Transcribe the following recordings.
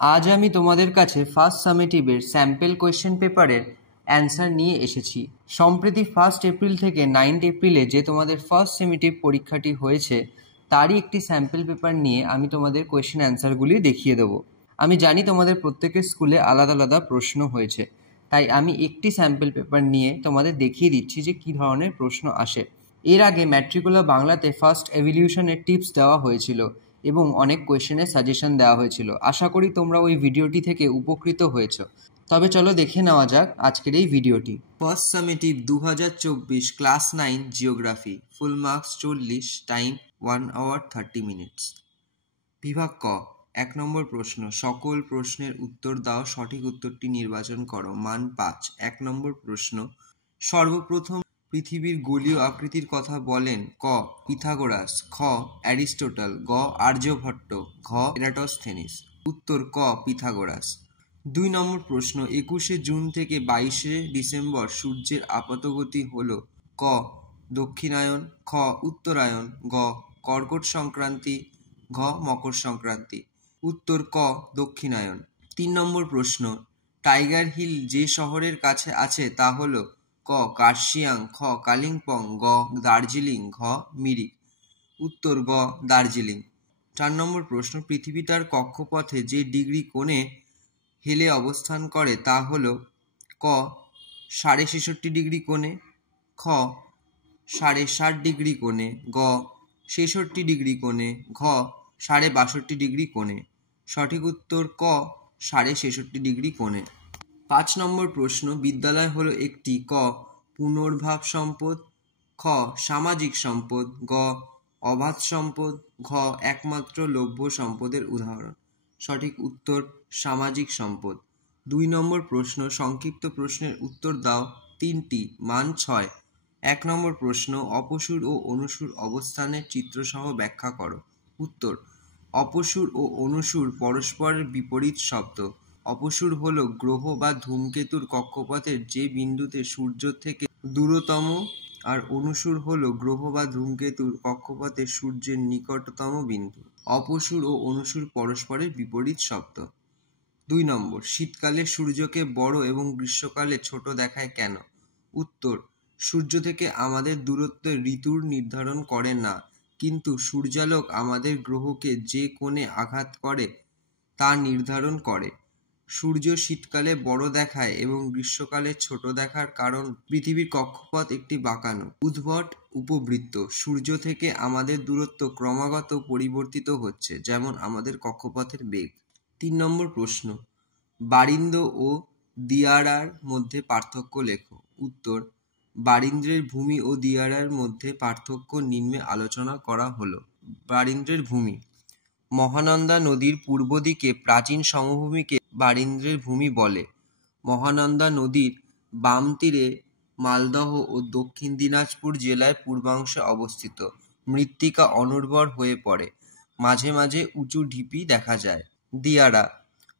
আজ আমি তোমাদের কাছে ফার্স্ট সামেটিভের স্যাম্পল কোয়েশ্চেন পেপারের অ্যান্সার নিয়ে এসেছি। সম্প্রতি 1 এপ্রিল থেকে 9 এপ্রিলে যে তোমাদের ফার্স্ট সামেটিভ পরীক্ষাটি হয়েছে তারই একটি স্যাম্পল পেপার নিয়ে আমি তোমাদের কোয়েশ্চেন অ্যান্সারগুলি দেখিয়ে দেবো। আমি জানি তোমাদের প্রত্যেকের স্কুলে আলাদা আলাদা প্রশ্ন হয়েছে, তাই আমি একটি স্যাম্পল পেপার নিয়ে তোমাদের দেখিয়ে দিচ্ছি যে কী ধরনের প্রশ্ন আসে। এর আগে ম্যাট্রিকুলার বাংলাতে ফার্স্ট এভলিউশনের টিপস দেওয়া হয়েছিল এবং অনেক কোয়েশ্চেনের সাজেশন দেওয়া হয়েছিল। আশা করি তোমরা ওই ভিডিওটি থেকে উপকৃত হয়েছো। তবে চলো দেখে নেওয়া যাক আজকের এই ভিডিওটি। First summative 2024 class 9 geography, full marks 40, time 1 hour 30 minutes। বিভাগ ক, 1 নম্বর প্রশ্ন, সকল প্রশ্নের উত্তর দাও, সঠিক উত্তরটি নির্বাচন করো, মান 5। 1 নম্বর প্রশ্ন, সর্বপ্রথম পৃথিবীর গোলীয় আকৃতির কথা বলেন? ক পিথাগোরাস, খ অ্যারিস্টটল, গ আর্যভট্ট, ঘ এরাটোস্থেনিস। উত্তর ক পিথাগোরাস। 2 নম্বর প্রশ্ন, 21শে জুন থেকে 22শে ডিসেম্বর সূর্যের আপাতগতি হল? ক দক্ষিণায়ন, খ উত্তরায়ণ, গ কর্কট সংক্রান্তি, ঘ মকর সংক্রান্তি। উত্তর ক দক্ষিণায়ন। 3 নম্বর প্রশ্ন, টাইগার হিল যে শহরের কাছে আছে তা হল? ক কার্শিয়াং, খ কালিম্পং, গ দার্জিলিং, ঘ মিরিক। উত্তর গ দার্জিলিং। 4 নম্বর প্রশ্ন, পৃথিবী তার কক্ষপথে যে ডিগ্রি কোণে হেলে অবস্থান করে তা হল? ক 66.5 ডিগ্রি কোণে, খ 60.5 ডিগ্রি কোণে, গ 66 ডিগ্রি কোণে, ঘ 62.5 ডিগ্রি কোণে। সঠিক উত্তর ক 66.5 ডিগ্রি কোণে। 5 নম্বর প্রশ্ন, বিদ্যালয় হলো একটি? ক পুনর্ভাব সম্পদ, খ সামাজিক সম্পদ, গ অবাধ সম্পদ, ঘ একমাত্র লভ্য সম্পদের উদাহরণ। সঠিক উত্তর সামাজিক সম্পদ। 2 নম্বর প্রশ্ন, সংক্ষিপ্ত প্রশ্নের উত্তর দাও 3টি, মান 6। 1 নম্বর প্রশ্ন, অপসূর ও অনুসূর অবস্থানের চিত্রসহ ব্যাখ্যা করো। উত্তর, অপসূর ও অনুসূর পরস্পরের বিপরীত শব্দ। অপসূর হল গ্রহ বা ধূমকেতুর কক্ষপথের যে বিন্দুতে সূর্য থেকে দূরতম, আর অনুসূর হল গ্রহ বা ধূমকেতুর কক্ষপথে সূর্যের নিকটতম বিন্দু। অপসূর ও অনুসূর পরস্পরের বিপরীত শব্দ। 2 নম্বর, শীতকালে সূর্যকে বড় এবং গ্রীষ্মকালে ছোট দেখায় কেন? উত্তর, সূর্য থেকে আমাদের দূরত্ব ঋতুর নির্ধারণ করে না, কিন্তু সূর্যালোক আমাদের গ্রহকে যে কোণে আঘাত করে তা নির্ধারণ করে। সূর্য শীতকালে বড় দেখায় এবং গ্রীষ্মকালে ছোট দেখার কারণ পৃথিবীর কক্ষপথ একটি বাঁকানো উদ্ভট উপবৃত্ত। সূর্য থেকে আমাদের দূরত্ব ক্রমাগত পরিবর্তিত হচ্ছে, যেমন আমাদের কক্ষপথের বেগ। 3 নম্বর প্রশ্ন, বারিন্দ ও দিয়ারার মধ্যে পার্থক্য লেখো। উত্তর, বারিন্দ্রের ভূমি ও দিয়ারার মধ্যে পার্থক্য নিম্নে আলোচনা করা হলো। বারিন্দ্রের ভূমি, মহানন্দা নদীর পূর্ব দিকে প্রাচীন সমভূমিকে বারিন্দ্রের ভূমি বলে। মহানন্দা নদীর বাম তীরে মালদহ ও দক্ষিণ দিনাজপুর জেলায় পূর্বাংশে অবস্থিত। মৃত্তিকা অনুর্বর হয়ে পড়ে, মাঝে মাঝে উঁচু ঢিপি দেখা যায়। দিয়ারা,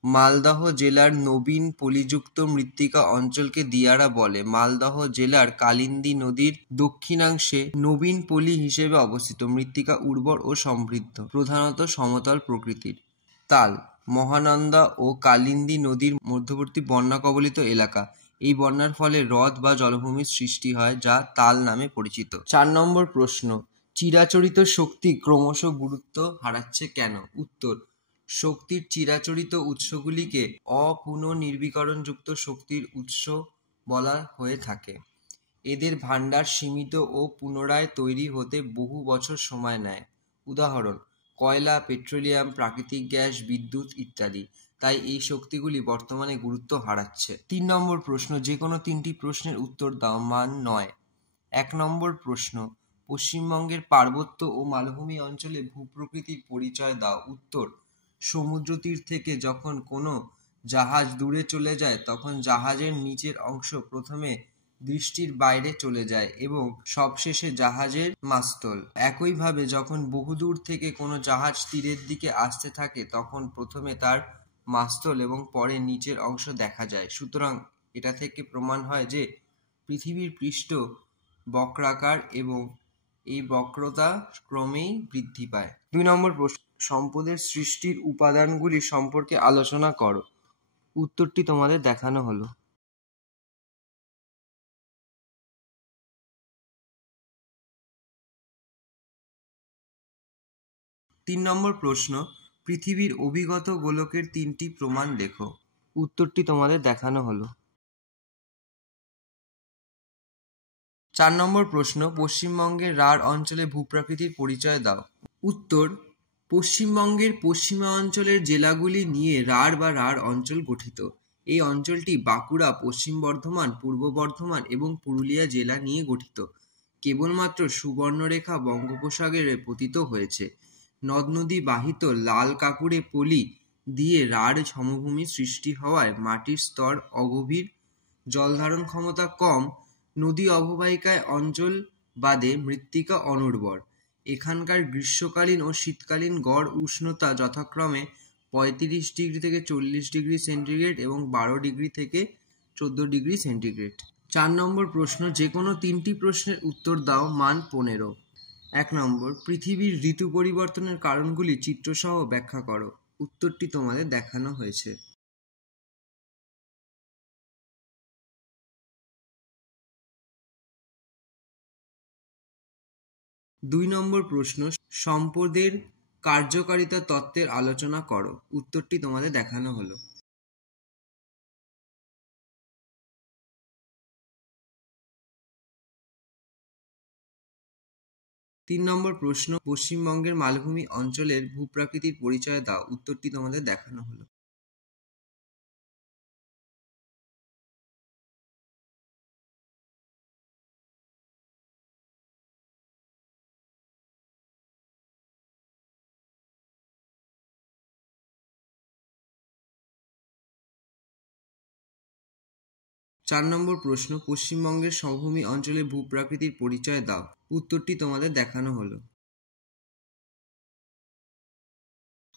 মালদহ জেলার নবীন পলিযুক্ত মৃত্তিকা অঞ্চলকে দিয়ারা বলে। মালদহ জেলার কালিন্দী নদীর দক্ষিণাংশে নবীন পলি হিসেবে অবস্থিত। মৃত্তিকা উর্বর ও সমৃদ্ধ, প্রধানত সমতল প্রকৃতির। তাল, মহানন্দা ও কালিন্দী নদীর মধ্যবর্তী বন্যা কবলিত এলাকা। এই বন্যার ফলে হ্রদ বা জলভূমির সৃষ্টি হয়, যা তাল নামে পরিচিত। 4 নম্বর প্রশ্ন, চিরাচরিত শক্তি ক্রমশ গুরুত্ব হারাচ্ছে কেন? উত্তর, শক্তির চিরাচরিত উৎসগুলিকে অপুনর্নির্বীকরণযুক্ত শক্তির উৎস বলা হয়ে থাকে। এদের ভাণ্ডার সীমিত ও পুনরায় তৈরি হতে বহু বছর সময় নেয়। উদাহরণ, কয়লা, পেট্রোলিয়াম, প্রাকৃতিক গ্যাস, বিদ্যুৎ ইত্যাদি। তাই এই শক্তিগুলি বর্তমানে গুরুত্ব হারাচ্ছে। 3 নম্বর প্রশ্ন, যে কোনো 3টি প্রশ্নের উত্তর দাও, মান 9। 1 নম্বর প্রশ্ন, পশ্চিমবঙ্গের পার্বত্য ও মালভূমি অঞ্চলে ভূপ্রকৃতির পরিচয় দাও। উত্তর, সমুদ্র তীর থেকে যখন কোনো জাহাজ দূরে চলে যায় তখন জাহাজের নিচের অংশ প্রথমে দৃষ্টির বাইরে চলে যায় এবং সবশেষে জাহাজের মাস্তুল। একইভাবে যখন বহুদূর থেকে কোনো জাহাজ তীরের দিকে আসতে থাকে তখন প্রথমে তার মাস্তুল এবং পরে নিচের অংশ দেখা যায়। সুতরাং এটা থেকে প্রমাণ হয় যে পৃথিবীর পৃষ্ঠ বক্রাকার এবং এই বক্রতা ক্রমেই বৃদ্ধি পায়। 2 নম্বর প্রশ্ন, সম্পদের সৃষ্টির উপাদানগুলি সম্পর্কে আলোচনা করো। উত্তরটি তোমাদের দেখানো হলো। তিন নম্বর প্রশ্ন, পৃথিবীর অভিগত গোলকের 3টি প্রমাণ লেখো। উত্তরটি তোমাদের দেখানো হলো। 4 নম্বর প্রশ্ন, পশ্চিমবঙ্গের রাঢ় অঞ্চলে ভূপ্রাকৃতির পরিচয় দাও। উত্তর, পশ্চিমবঙ্গের পশ্চিমা অঞ্চলের জেলাগুলি নিয়ে রাঢ় বা রাঢ় অঞ্চল গঠিত। এই অঞ্চলটি বাঁকুড়া, পশ্চিম বর্ধমান, পূর্ব বর্ধমান এবং পুরুলিয়া জেলা নিয়ে গঠিত। কেবলমাত্র সুবর্ণরেখা বঙ্গোপসাগরে পতিত হয়েছে। নদ নদী বাহিত লাল কাঁকুড়ে পলি দিয়ে রাঢ় সমভূমি সৃষ্টি হওয়ায় মাটির স্তর অগভীর, জলধারণ ক্ষমতা কম, নদী অববাহিকায় অঞ্চল বাদে মৃত্তিকা অনুর্বর। এখানকার গ্রীষ্মকালীন ও শীতকালীন গড় উষ্ণতা যথাক্রমে 35 ডিগ্রি থেকে 40 ডিগ্রি সেন্টিগ্রেড এবং 12 ডিগ্রি থেকে 14 ডিগ্রি সেন্টিগ্রেড। 4 নম্বর প্রশ্ন, যে কোনো 3টি প্রশ্নের উত্তর দাও। মান 15। 1 নম্বর, পৃথিবীর ঋতু পরিবর্তনের কারণগুলি চিত্রসহ ব্যাখ্যা করো। উত্তরটি তোমাদের দেখানো হয়েছে। 2 নম্বর প্রশ্ন, সম্পদের কার্যকারিতা তত্ত্বের আলোচনা করো। উত্তরটি তোমাদের দেখানো হলো। 3 নম্বর প্রশ্ন, পশ্চিমবঙ্গের মালভূমি অঞ্চলের ভূপ্রাকৃতির পরিচয় দাও। উত্তরটি তোমাদের দেখানো হলো। 4 নম্বর প্রশ্ন, পশ্চিমবঙ্গের সমভূমি অঞ্চলের ভূপ্রাকৃতির পরিচয় দাও। উত্তরটি তোমাদের দেখানো হলো।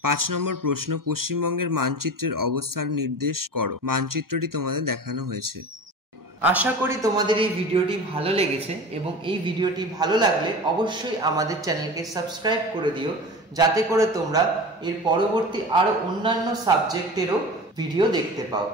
5 নম্বর প্রশ্ন, পশ্চিমবঙ্গের মানচিত্রের অবস্থান নির্দেশ করো। মানচিত্রটি তোমাদের দেখানো হয়েছে। আশা করি তোমাদের এই ভিডিওটি ভালো লেগেছে এবং এই ভিডিওটি ভালো লাগলে অবশ্যই আমাদের চ্যানেলকে সাবস্ক্রাইব করে দিও, যাতে করে তোমরা এর পরবর্তী আরো অন্যান্য সাবজেক্টেরও ভিডিও দেখতে পাও।